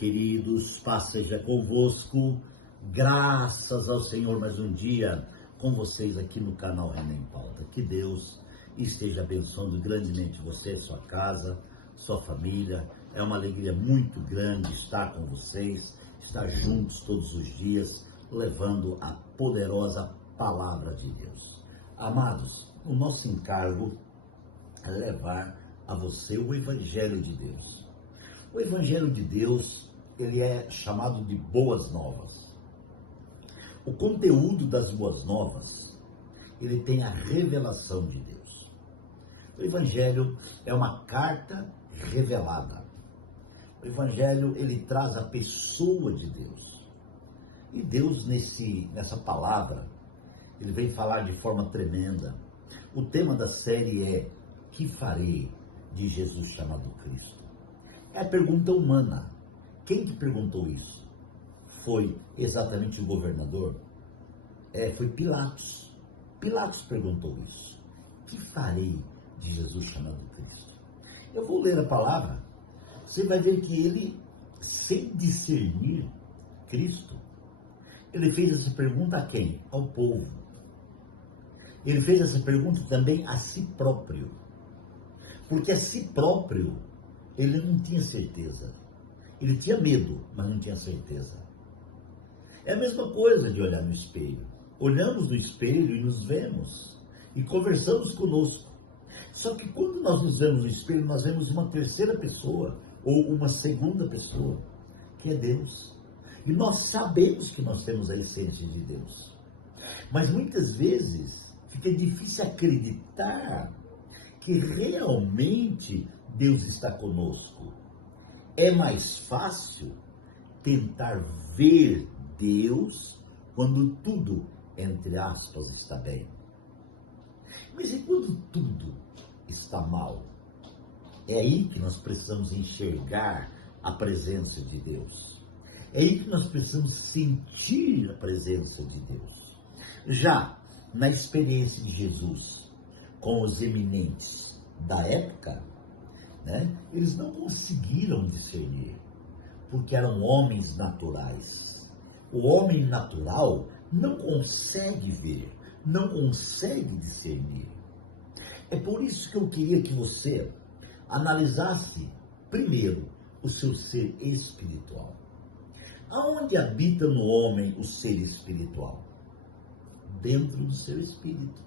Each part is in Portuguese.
queridos, paz seja convosco, graças ao Senhor mais um dia com vocês aqui no canal Renan em Pauta. Que Deus esteja abençoando grandemente você, sua casa, sua família. É uma alegria muito grande estar com vocês, estar juntos todos os dias, levando a poderosa palavra de Deus. Amados, o nosso encargo é levar a você o Evangelho de Deus. O Evangelho de Deus, ele é chamado de Boas Novas. O conteúdo das Boas Novas, ele tem a revelação de Deus. O Evangelho é uma carta revelada. O Evangelho, ele traz a pessoa de Deus. E Deus, nessa palavra, ele vem falar de forma tremenda. O tema da série é: que farei de Jesus chamado Cristo? É a pergunta humana. Quem que perguntou isso? Foi exatamente o governador? Foi Pilatos. Pilatos perguntou isso. Que farei de Jesus chamado Cristo? Eu vou ler a palavra. Você vai ver que ele, sem discernir Cristo, ele fez essa pergunta a quem? Ao povo. Ele fez essa pergunta também a si próprio. Porque a si próprio, ele não tinha certeza. Ele tinha medo, mas não tinha certeza. É a mesma coisa de olhar no espelho. Olhamos no espelho e nos vemos. E conversamos conosco. Só que quando nós nos vemos no espelho, nós vemos uma terceira pessoa, ou uma segunda pessoa, que é Deus. E nós sabemos que nós temos a essência de Deus. Mas muitas vezes fica difícil acreditar que realmente Deus está conosco. É mais fácil tentar ver Deus quando tudo, entre aspas, está bem. Mas e quando tudo está mal? É aí que nós precisamos enxergar a presença de Deus. É aí que nós precisamos sentir a presença de Deus. Já na experiência de Jesus com os eminentes da época, eles não conseguiram discernir, porque eram homens naturais. O homem natural não consegue ver, não consegue discernir. É por isso que eu queria que você analisasse primeiro o seu ser espiritual. Aonde habita no homem o ser espiritual? Dentro do seu espírito.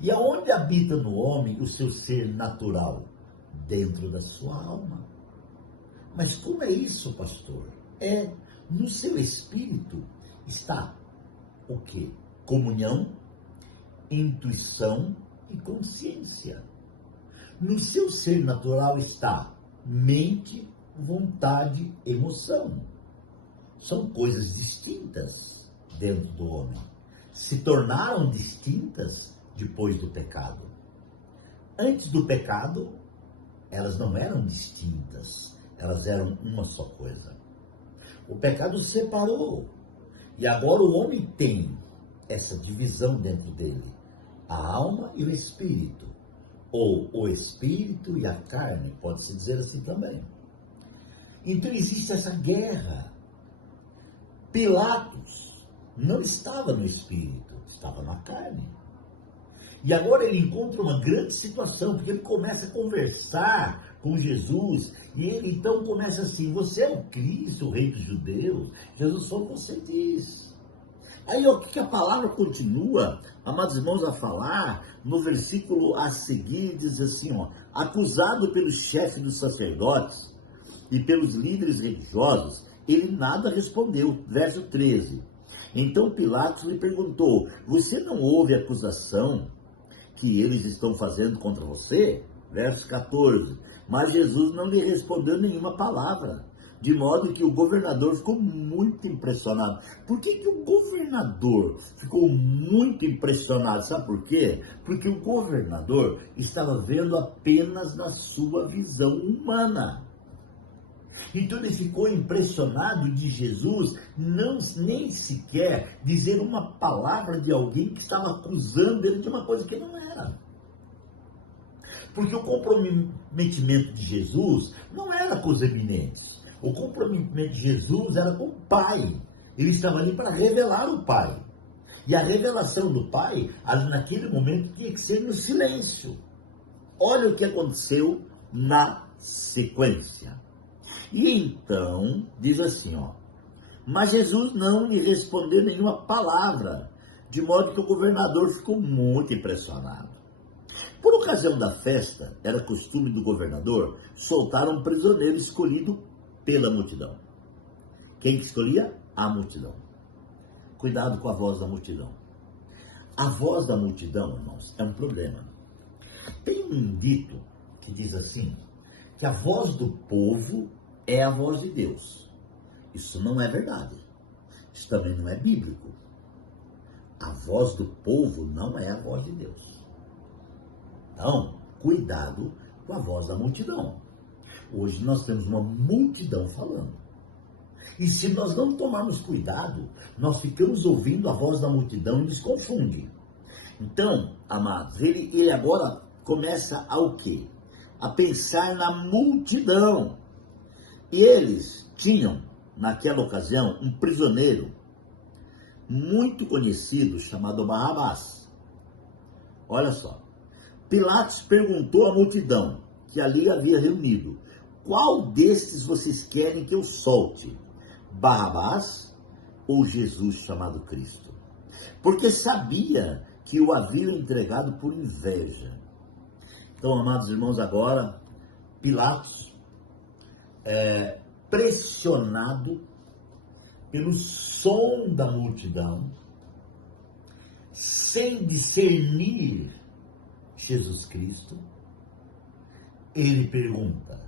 E aonde habita no homem o seu ser natural? Dentro da sua alma. Mas como é isso, pastor? No seu espírito está o quê? Comunhão, intuição e consciência. No seu ser natural está mente, vontade, emoção. São coisas distintas dentro do homem. Se tornaram distintas depois do pecado. Antes do pecado, elas não eram distintas, elas eram uma só coisa. O pecado separou, e agora o homem tem essa divisão dentro dele, a alma e o espírito, ou o espírito e a carne, pode-se dizer assim também. Então existe essa guerra. Pilatos não estava no espírito, estava na carne. E agora ele encontra uma grande situação, porque ele começa a conversar com Jesus, e ele então começa assim: você é o Cristo, o Rei dos Judeus? Jesus, só você diz. Aí o que a palavra continua, amados irmãos, a falar, no versículo a seguir, diz assim, acusado pelo chefe dos sacerdotes e pelos líderes religiosos, ele nada respondeu. Verso 13. Então Pilatos lhe perguntou: você não ouve a acusação que eles estão fazendo contra você? Verso 14. Mas Jesus não lhe respondeu nenhuma palavra, de modo que o governador ficou muito impressionado. Por que o governador ficou muito impressionado? Sabe por quê? Porque o governador estava vendo apenas na sua visão humana. Então ele ficou impressionado de Jesus nem sequer dizer uma palavra de alguém que estava acusando ele de uma coisa que não era. Porque o comprometimento de Jesus não era com os eminentes. O comprometimento de Jesus era com o Pai. Ele estava ali para revelar o Pai. E a revelação do Pai, ali naquele momento, tinha que ser no silêncio. Olha o que aconteceu na sequência. E então, diz assim, ó. Mas Jesus não lhe respondeu nenhuma palavra, de modo que o governador ficou muito impressionado. Por ocasião da festa, era costume do governador soltar um prisioneiro escolhido pela multidão. Quem que escolhia? A multidão. Cuidado com a voz da multidão. A voz da multidão, irmãos, é um problema. Tem um dito que diz assim, que a voz do povo é a voz de Deus. Isso não é verdade. Isso também não é bíblico. A voz do povo não é a voz de Deus. Então, cuidado com a voz da multidão. Hoje nós temos uma multidão falando. E se nós não tomarmos cuidado, nós ficamos ouvindo a voz da multidão e nos confunde. Então, amados, ele agora começa a o quê? A pensar na multidão. E eles tinham, naquela ocasião, um prisioneiro muito conhecido chamado Barrabás. Olha só. Pilatos perguntou à multidão que ali havia reunido: qual destes vocês querem que eu solte? Barrabás ou Jesus chamado Cristo? Porque sabia que o haviam entregado por inveja. Então, amados irmãos, agora Pilatos, pressionado pelo som da multidão, sem discernir Jesus Cristo, ele pergunta: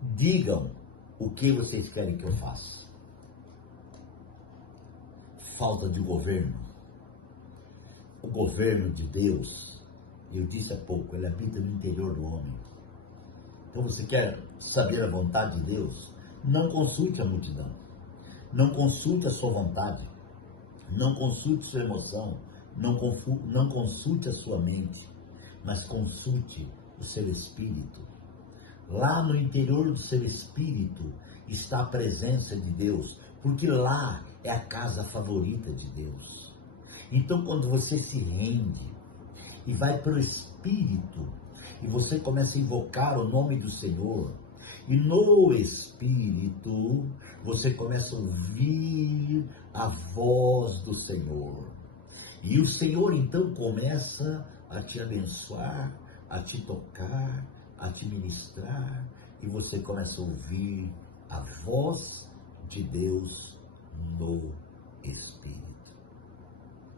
digam o que vocês querem que eu faça. Falta de governo. O governo de Deus, eu disse há pouco, ele habita no interior do homem. Então você quer saber a vontade de Deus? Não consulte a multidão. Não consulte a sua vontade. Não consulte sua emoção. Não consulte a sua mente. Mas consulte o seu espírito. Lá no interior do seu espírito está a presença de Deus, porque lá é a casa favorita de Deus. Então, quando você se rende e vai para o espírito, e você começa a invocar o nome do Senhor, e no espírito você começa a ouvir a voz do Senhor. E o Senhor então começa a te abençoar, a te tocar, a te ministrar, e você começa a ouvir a voz de Deus no Espírito.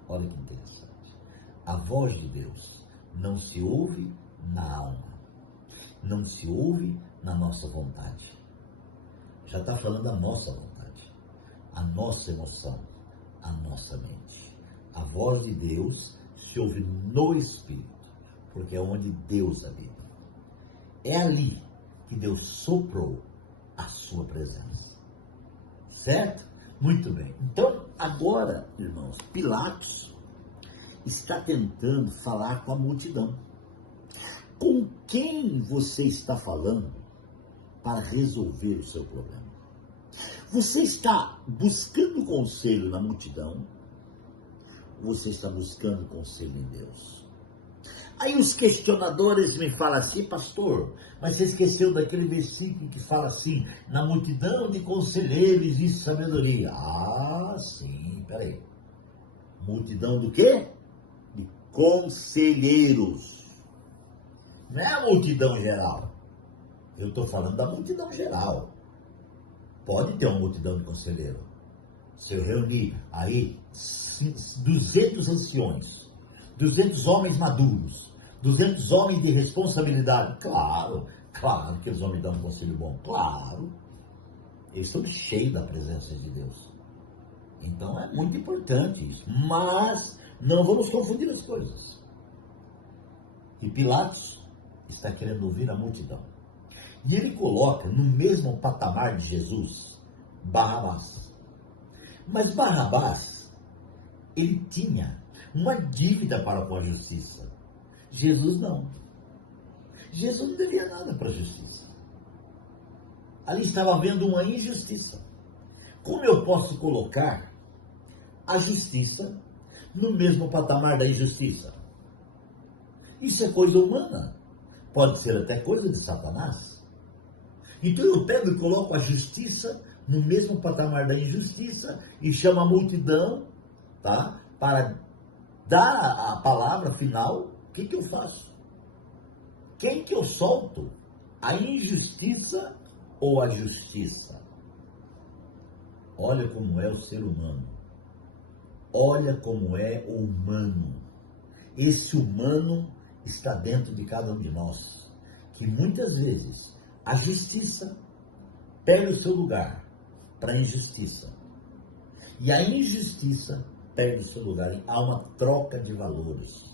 Olha que interessante. A voz de Deus não se ouve na alma, não se ouve na nossa vontade. Já está falando da nossa vontade, a nossa emoção, a nossa mente. A voz de Deus se ouve no Espírito, porque é onde Deus habita. É ali que Deus soprou a sua presença. Certo? Muito bem. Então, agora, irmãos, Pilatos está tentando falar com a multidão. Com quem você está falando para resolver o seu problema? Você está buscando conselho na multidão? Ou você está buscando conselho em Deus? Aí os questionadores me falam assim: pastor, mas você esqueceu daquele versículo que fala assim: na multidão de conselheiros existe sabedoria. Ah, sim, peraí. Multidão do quê? De conselheiros. Não é a multidão geral. Eu estou falando da multidão geral. Pode ter uma multidão de conselheiros. Se eu reunir aí 200 anciões, 200 homens maduros, 200 homens de responsabilidade, claro que eles vão me dar um conselho bom, claro. Eles são cheios da presença de Deus. Então é muito importante isso. Mas não vamos confundir as coisas. E Pilatos está querendo ouvir a multidão. E ele coloca no mesmo patamar de Jesus Barrabás. Mas Barrabás, ele tinha uma dívida para com a justiça. Jesus não. Jesus não devia nada para a justiça. Ali estava havendo uma injustiça. Como eu posso colocar a justiça no mesmo patamar da injustiça? Isso é coisa humana. Pode ser até coisa de Satanás. Então eu pego e coloco a justiça no mesmo patamar da injustiça e chamo a multidão, tá? Para dar a palavra final. O que eu faço? Quem que eu solto? A injustiça ou a justiça? Olha como é o ser humano. Olha como é o humano. Esse humano está dentro de cada um de nós. Que muitas vezes a justiça perde o seu lugar para a injustiça. E a injustiça perde o seu lugar. Há uma troca de valores.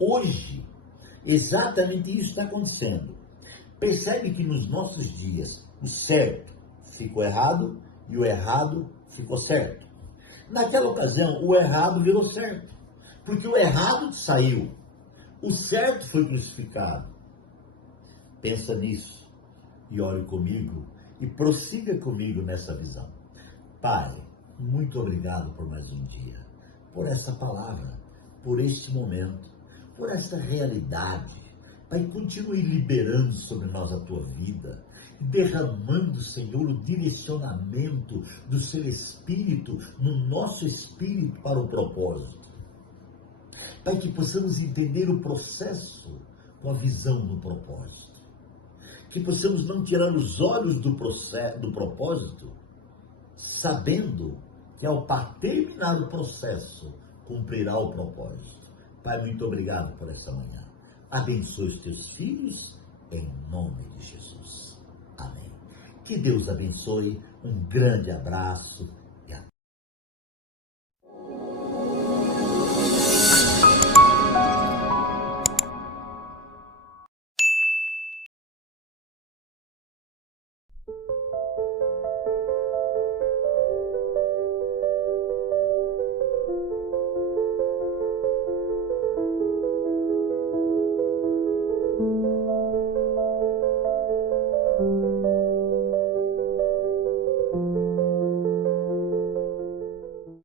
Hoje, exatamente isso está acontecendo. Percebe que nos nossos dias o certo ficou errado e o errado ficou certo. Naquela ocasião, o errado virou certo. Porque o errado saiu. O certo foi crucificado. Pensa nisso e ore comigo e prossiga comigo nessa visão. Pai, muito obrigado por mais um dia, por esta palavra, por este momento, por esta realidade. Pai, continue liberando sobre nós a tua vida, derramando, Senhor, o direcionamento do seu Espírito no nosso espírito para o propósito. Pai, que possamos entender o processo com a visão do propósito. Que possamos não tirar os olhos do propósito, sabendo que ao terminar o processo, cumprirá o propósito. Pai, muito obrigado por essa manhã. Abençoe os teus filhos, em nome de Jesus. Amém. Que Deus abençoe. Um grande abraço